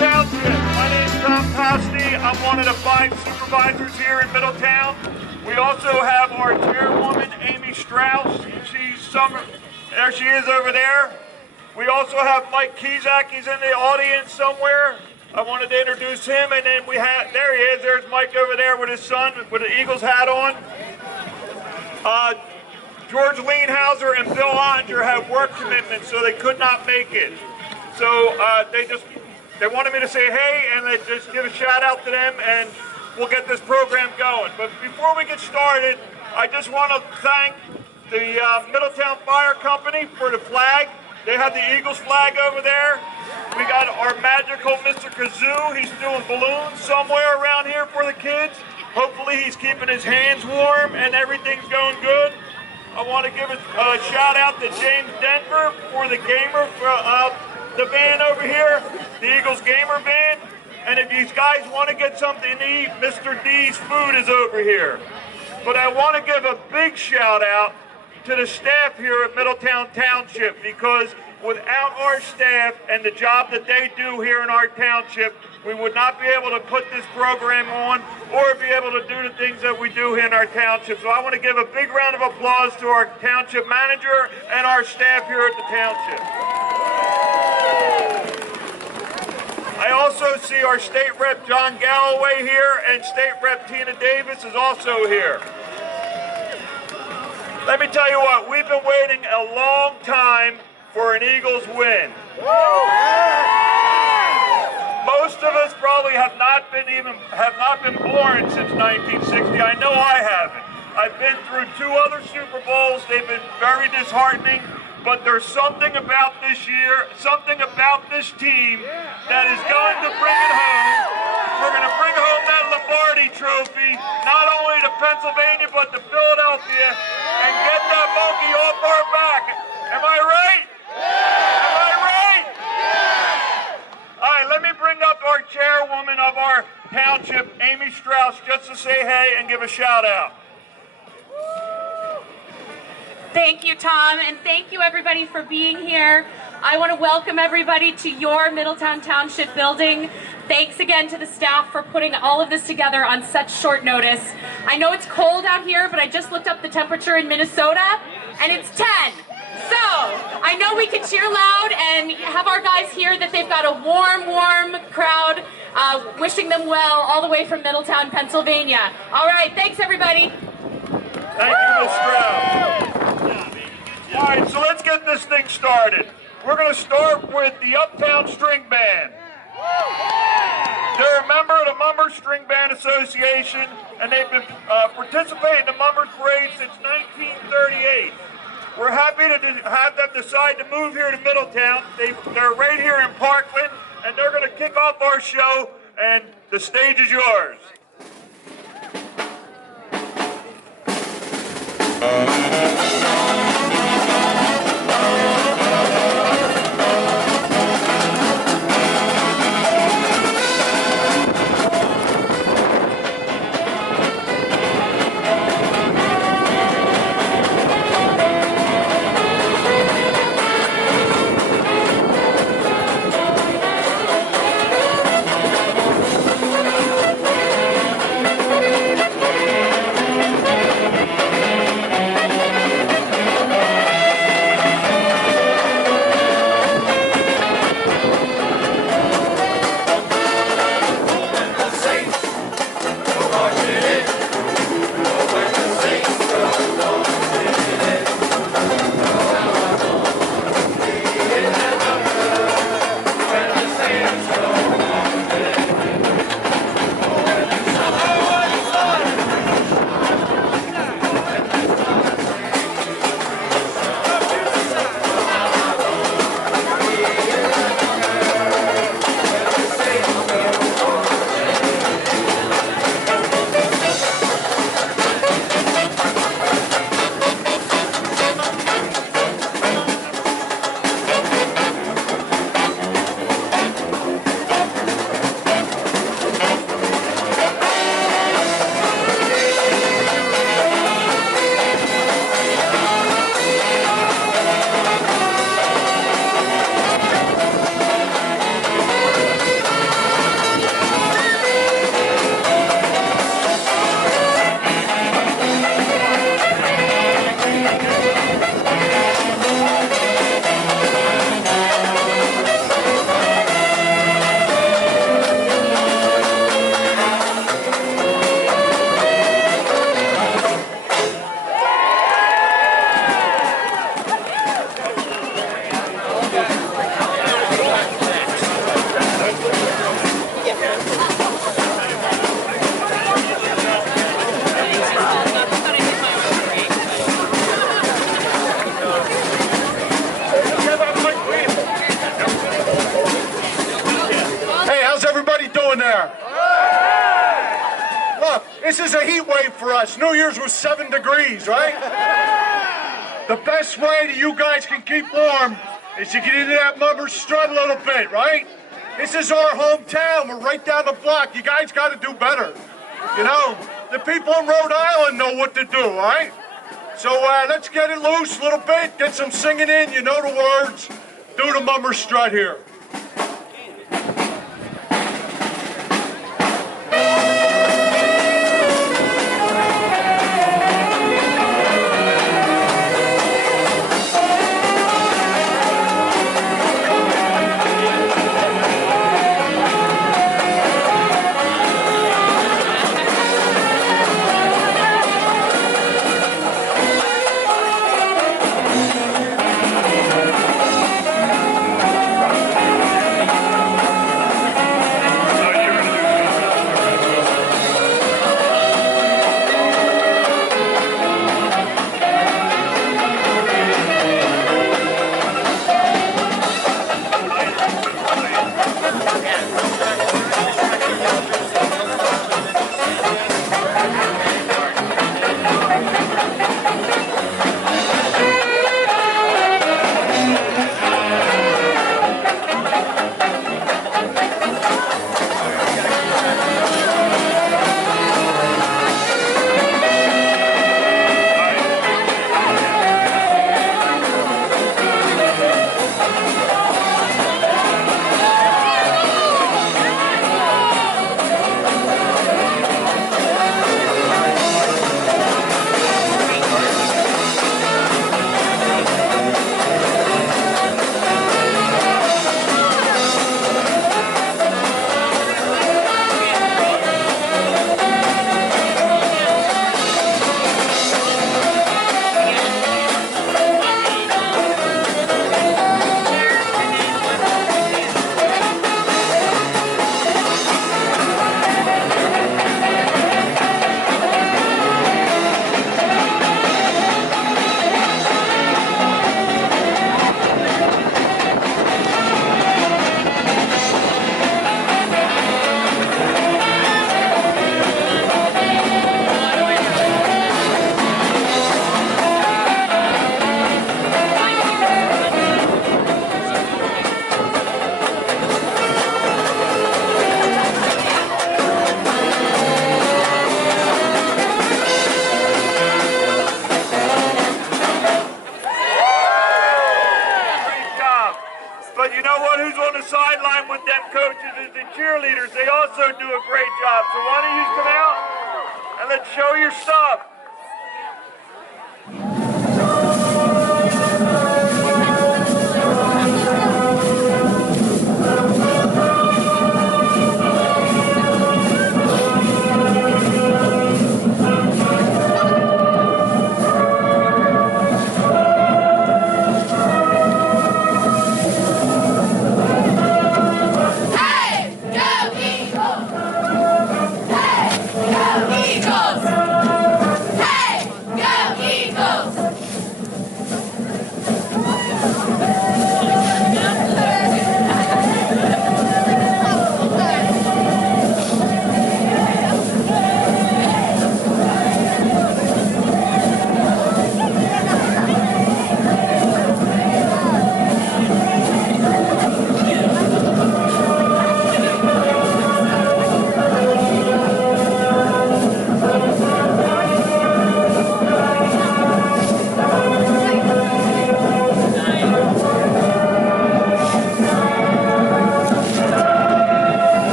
Township. My name's Tom Costy. I'm one of the 5 supervisors here in Middletown. We also have our chairwoman, Amy Strauss. There she is over there. We also have Mike Kizak. He's in the audience somewhere. I wanted to introduce him, and then there he is. There's Mike over there with his son with the Eagles hat on. George Leanhauser and Bill Ottinger have work commitments, so they could not make it. So they wanted me to say hey, and they just give a shout out to them, and we'll get this program going. But before we get started, I just want to thank the Middletown Fire Company for the flag. They have the Eagles flag over there. We got our magical Mr. Kazoo. He's doing balloons somewhere around here for the kids. Hopefully he's keeping his hands warm and everything's going good. I want to give a shout out to James Denver for the gamer, the band over here, the Eagles Gamer Band. And if you guys want to get something to eat, Mr. D's Food is over here. But I want to give a big shout out to the staff here at Middletown Township, because without our staff and the job that they do here in our township, we would not be able to put this program on or be able to do the things that we do here in our township. So I want to give a big round of applause to our township manager and our staff here at the township. I also see our state rep John Galloway here, and state rep Tina Davis is also here. Let me tell you what, we've been waiting a long time for an Eagles win. Most of us probably have not been born since 1960. I know I haven't. I've been through 2 other Super Bowls. They've been very disheartening, but there's something about this year, something about this team that is going to bring it home. We're going to bring home that Lombardi trophy, not only to Pennsylvania, but to Philadelphia, and get that monkey off our back. Am I right? Am I right? All right, let me bring up our chairwoman of our township, Amy Strauss, just to say hey and give a shout out. Thank you, Tom, and thank you everybody for being here. I want to welcome everybody to your Middletown Township building. Thanks again to the staff for putting all of this together on such short notice. I know it's cold out here, but I just looked up the temperature in Minnesota, and it's 10. So, I know we can cheer loud and have our guys hear that they've got a warm crowd wishing them well all the way from Middletown, Pennsylvania. All right, thanks everybody. Thank you, Ms. Strauss. All right, so let's get this thing started. We're going to start with the Uptown String Band. They're a member of the Mummers String Band Association, and they've been participating in the Mummers Parade since 1938. We're happy to have them decide to move here to Middletown. They're right here in Parkland, and they're going to kick off our show, and the stage is yours. This is a heat wave for us. New Year's was 7 degrees, right? The best way that you guys can keep warm is to get into that mother's strut a little bit, right? This is our hometown. We're right down the block. You guys got to do better. You know, the people in Rhode Island know what to do, all right? So let's get it loose a little bit, get some singing in, you know the words. Do the mummer strut here. cheerleaders, they also do a great job. So why don't you come out and let's show your stuff.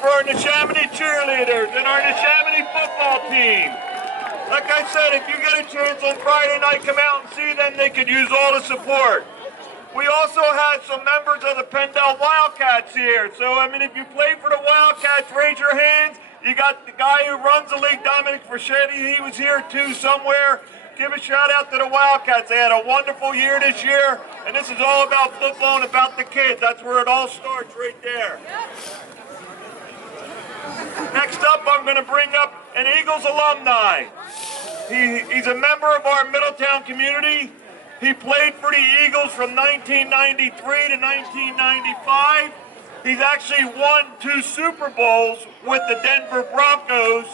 For our Neshaminy cheerleaders and our Neshaminy football team. Like I said, if you get a chance on Friday night, come out and see them. They could use all the support. We also had some members of the Penndel Wildcats here. So, I mean, if you play for the Wildcats, raise your hands. You got the guy who runs the league, Dominic Fraschetti. He was here too somewhere. give a shout out to the Wildcats. They had a wonderful year this year, and this is all about football and about the kids. That's where it all starts right there. Next up, I'm going to bring up an Eagles alumni. He's a member of our Middletown community. He played for the Eagles from 1993 to 1995. He's actually won 2 Super Bowls with the Denver Broncos,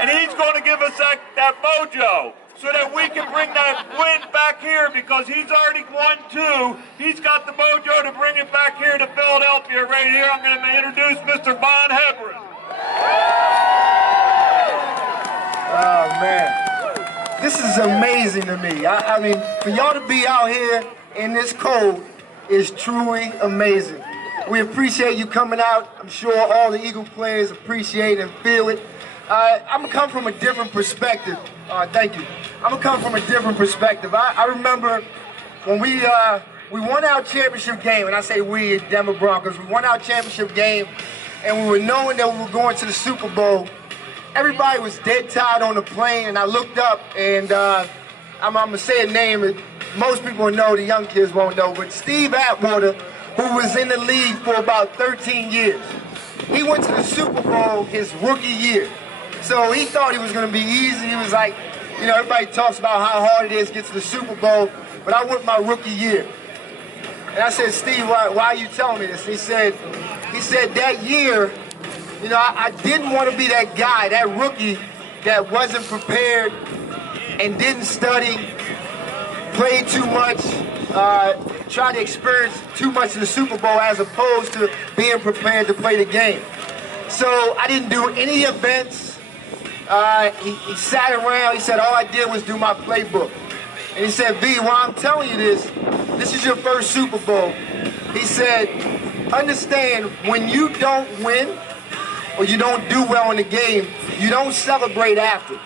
and he's going to give us that mojo so that we can bring that win back here, because he's already won 2. He's got the mojo to bring it back here to Philadelphia right here. I'm going to introduce Mr. Von Hebron. Oh, man. This is amazing to me. I mean, for y'all to be out here in this cold is truly amazing. We appreciate you coming out. I'm sure all the Eagle players appreciate and feel it. I'm gonna come from a different perspective. Thank you. I'm gonna come from a different perspective. I remember when we won our championship game, and I say we, Denver Broncos, we won our championship game, and we were knowing that we were going to the Super Bowl. Everybody was dead tired on the plane, and I looked up, and I'm gonna say a name that most people know, the young kids won't know, but Steve Atwater, who was in the league for about 13 years. He went to the Super Bowl his rookie year. So he thought it was gonna be easy. He was like, you know, everybody talks about how hard it is to get to the Super Bowl, but I went my rookie year. And I said, Steve, why are you telling me this? He said that year, you know, I didn't want to be that guy, that rookie that wasn't prepared and didn't study, played too much, tried to experience too much of the Super Bowl as opposed to being prepared to play the game. So I didn't do any events. He sat around, he said all I did was do my playbook. And he said, V, why I'm telling you this is your first Super Bowl. He said, understand, when you don't win or you don't do well in the game, you don't celebrate after.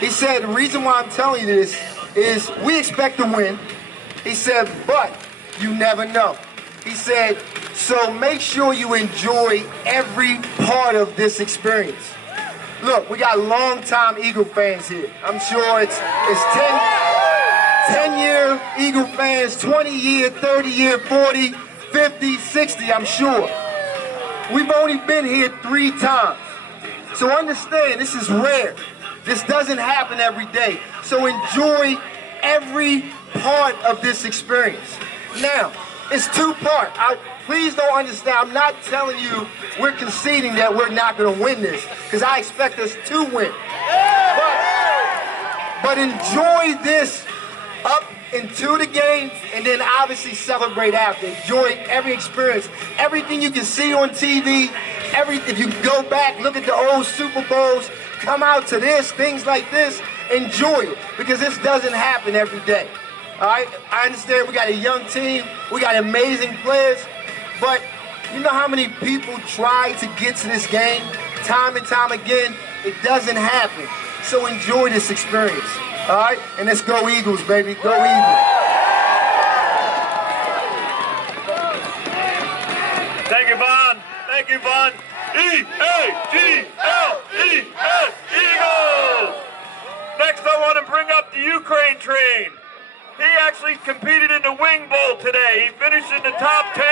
He said, the reason why I'm telling you this is we expect to win. He said, but you never know. He said, so make sure you enjoy every part of this experience. Look, we got long-time Eagle fans here. I'm sure it's 10-year Eagle fans, 20-year, 30-year, 40, 50, 60, I'm sure. We've only been here 3 times. So understand, this is rare. This doesn't happen every day. So enjoy every part of this experience. Now, it's 2-part. Please don't understand, I'm not telling you we're conceding that we're not going to win this, because I expect us to win. But enjoy this up into the game, and then obviously celebrate after. Enjoy every experience. Everything you can see on TV, if you go back, look at the old Super Bowls, come out to this, things like this, enjoy it, because this doesn't happen every day. All right, I understand we got a young team, we got amazing players, but you know how many people try to get to this game time and time again? It doesn't happen. So enjoy this experience, all right? And let's go Eagles, baby, go Eagles. Thank you, Von. Thank you, Von. E-A-G-L-E-S, Eagles! Next, I want to bring up the Ukraine train. He actually competed in the Wing Bowl today. He finished in the top 10.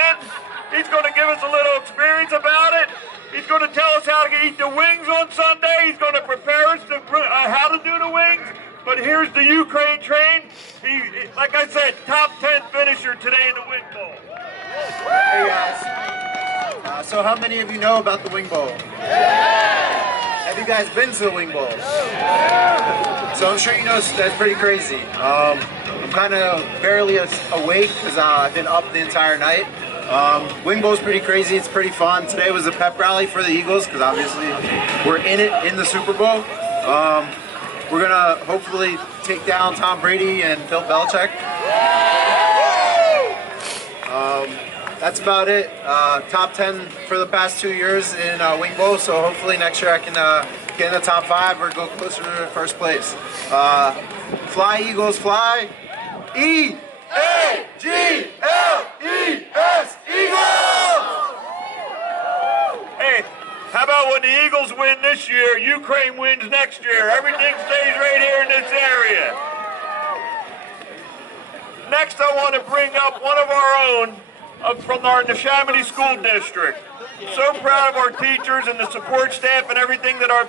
He's going to give us a little experience about it. He's going to tell us how to eat the wings on Sunday. He's going to prepare us to how to do the wings. But here's the Ukraine train. He, like I said, top 10 finisher today in the Wing Bowl. Hey guys. So how many of you know about the Wing Bowl? Have you guys been to the Wing Bowl? So I'm sure you know that's pretty crazy. I'm kind of barely awake because I've been up the entire night. Wing Bowl's pretty crazy, it's pretty fun. Today was a pep rally for the Eagles because obviously we're in it in the Super Bowl. We're gonna hopefully take down Tom Brady and Bill Belichick. That's about it. Top 10 for the past 2 years in Wing Bowl, so hopefully next year I can get in the top 5 or go closer to first place. Fly Eagles, fly! E-A-G-L-E-S, Eagles! Hey, How about when the Eagles win this year, Ukraine wins next year? Everything stays right here in this area. Next, I want to bring up one of our own from our Neshaminy School District. So proud of our teachers and the support staff and everything that our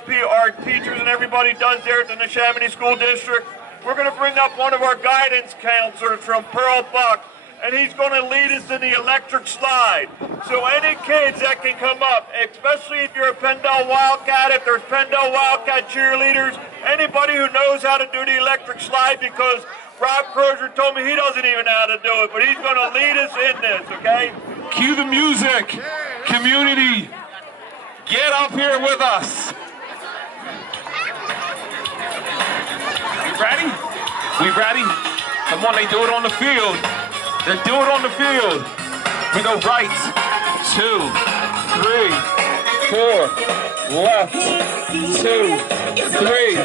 teachers and everybody does there at the Neshaminy School District. We're going to bring up one of our guidance counselors from Pearl Buck, and he's going to lead us in the electric slide. So any kids that can come up, especially if you're a Penndel Wildcat, if there's Penndel Wildcat cheerleaders, anybody who knows how to do the electric slide, because Rob Crozier told me he doesn't even know how to do it, but he's going to lead us in this, okay? Cue the music. Community, get up here with us. We ready? We ready? Come on, they do it on the field. They do it on the field. We go right, 2, 3, 4, left, 2, 3,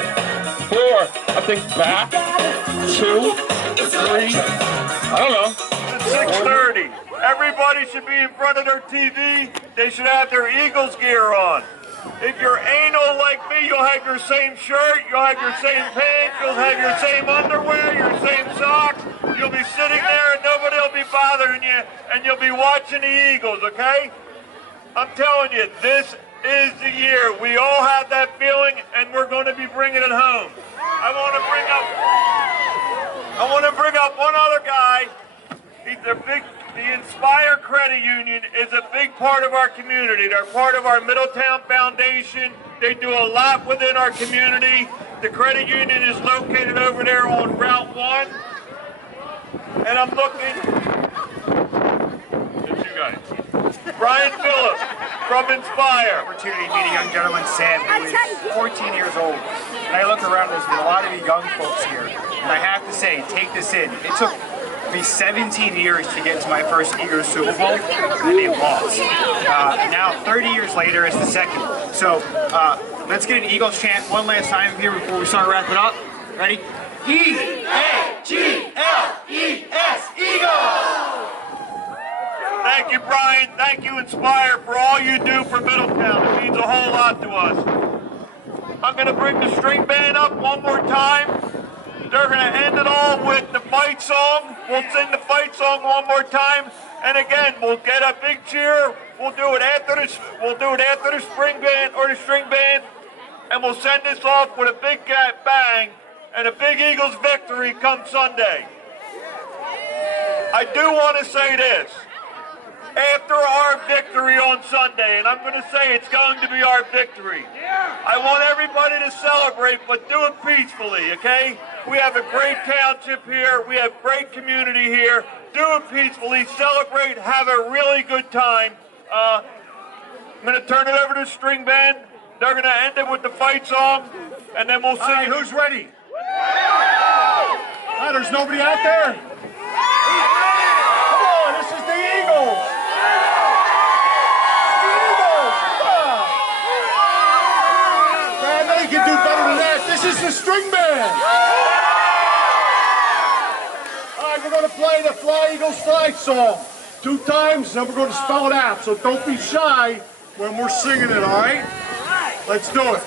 4. I think back, 2, 3. I don't know. It's 6:30. Everybody should be in front of their TV. They should have their Eagles gear on. If you're anal like me, you'll have your same shirt, you'll have your same pants, you'll have your same underwear, your same socks. You'll be sitting there and nobody will be bothering you, and you'll be watching the Eagles, okay? I'm telling you, this is the year. We all have that feeling, and we're going to be bringing it home. I want to bring up one other guy. The Inspire Credit Union is a big part of our community. They're part of our Middletown Foundation. They do a lot within our community. The credit union is located over there on Route 1. And I'm looking, it's you guys. Brian Phillips from Inspire. Opportunity to meet a young gentleman, Sam, who is 14 years old. And I look around, there's a lot of you young folks here. And I have to say, take this in. It took me 17 years to get to my first Eagles Super Bowl, and they lost. And now, 30 years later, it's the second. So, let's get an Eagles chant one last time here before we start wrapping up. Ready? E-A-G-L-E-S, Eagles! Thank you, Brian. Thank you, Inspire, for all you do for Middletown. It means a whole lot to us. I'm going to bring the string band up one more time. They're going to end it all with the fight song. We'll sing the fight song one more time. And again, we'll get a big cheer. We'll do it after the spring band or the string band. And we'll send this off with a big bang and a big Eagles victory come Sunday. I do want to say this. After our victory on Sunday, and I'm going to say it's going to be our victory, I want everybody to celebrate, but do it peacefully, okay? We have a great township here. We have great community here. Do it peacefully, celebrate, have a really good time. I'm going to turn it over to the string band. They're going to end it with the fight song, and then we'll sing. All right, who's ready? Oh, there's nobody out there? Come on, this is the Eagles. You can do better than that. This is the string band. All right, we're going to play the Fly Eagles Fly song 2 times, then we're going to spell it out. So don't be shy when we're singing it, all right? Let's do it.